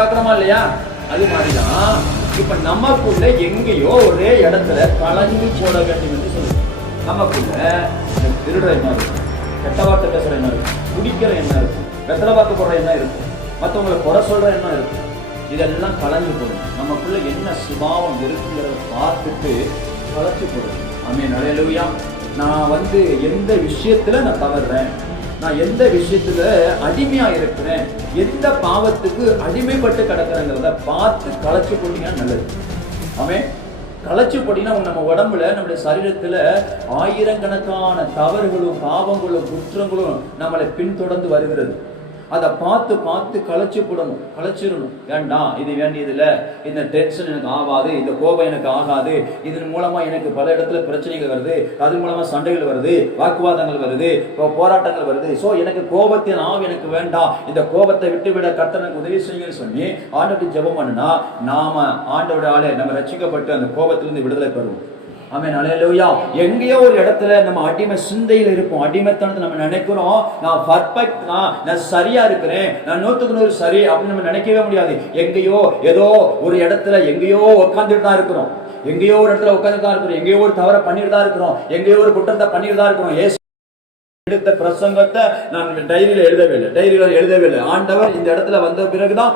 பாக்குறோமா இல்லையா? அது மாதிரிதான் இப்ப நமக்குள்ள எங்கேயோ ஒரே இடத்துல கலங்கி போட வேண்டும் என்று சொல்லுங்க. நமக்குள்ள திருடுற என்ன இருக்கும், கெட்ட வார்த்தை பேசுற என்ன இருக்கும், குடிக்கிற என்ன இருக்கும், வெத்தலை பார்க்க போடுற என்ன இருக்கும், மற்றவங்களை குறை சொல்ற என்ன இருக்கும், இதெல்லாம் கலந்து போடணும். நமக்குள்ள என்ன சுபாவம் இருக்குங்கிறத பார்த்துட்டு கலைச்சு போடணும். ஆமென், அல்லேலூயா. நான் எந்த விஷயத்துல நான் தவறுறேன், நான் எந்த விஷயத்துல அடிமையா இருக்கிறேன், எந்த பாவத்துக்கு அடிமைப்பட்டு கிடக்கிறேங்கிறத பார்த்து கலைச்சு போட்டீங்கன்னா நல்லது. ஆமென். கலைச்சு போட்டீங்கன்னா நம்ம உடம்புல, நம்முடைய சரீரத்துல ஆயிரக்கணக்கான தவறுகளும் பாவங்களும் குற்றங்களும் நம்மளை பின்தொடர்ந்து வருகிறது. அதை பார்த்து பார்த்து கலைச்சு போடணும், கலைச்சிடணும். வேண்டாம், இது வேண்டியதில்லை, இந்த டென்ஷன் எனக்கு ஆகாது, இந்த கோபம் எனக்கு ஆகாது, இதன் மூலமா எனக்கு பல இடத்துல பிரச்சனைகள் வருது, அது மூலமா சண்டைகள் வருது, வாக்குவாதங்கள் வருது, போராட்டங்கள் வருது. ஸோ எனக்கு கோபத்தின் ஆவி எனக்கு வேண்டாம், இந்த கோபத்தை விட்டுவிட கர்த்தர் எனக்கு உதவி செய்யுங்கன்னு சொல்லி ஆண்டவர்கிட்ட ஜெபம் பண்ணுனா நாம ஆண்டவரோட ஆளே நம்ம ரட்சிக்கப்பட்டு அந்த கோபத்திலிருந்து விடுதலை பெறுவோம். ஆமென், அல்லேலூயா. எங்கேயோ ஒரு இடத்துல நம்ம அடிமை சிந்தையில் இருப்போம், அடிமைத்தனத்தை நம்ம நினைக்கிறோம். நான் பர்ஃபெக்ட், நான் சரியா இருக்கிறேன், நான் 100% சரி அப்படின்னு நம்ம நினைக்கவே முடியாது. எங்கேயோ ஏதோ ஒரு இடத்துல எங்கேயோ உட்காந்துட்டு தான் இருக்கிறோம், எங்கேயோ ஒரு இடத்துல உட்காந்துட்டு தான் இருக்கிறோம், எங்கேயோ ஒரு தவறை பண்ணிட்டு தான் இருக்கிறோம், எங்கேயோ ஒரு குற்றத்தை பண்ணிட்டு தான் இருக்கிறோம். எடுத்த பிரசங்கத்தை நான் டைரியில எழுதவே இல்லை, ஆண்டவர் இந்த இடத்துல வந்த பிறகுதான்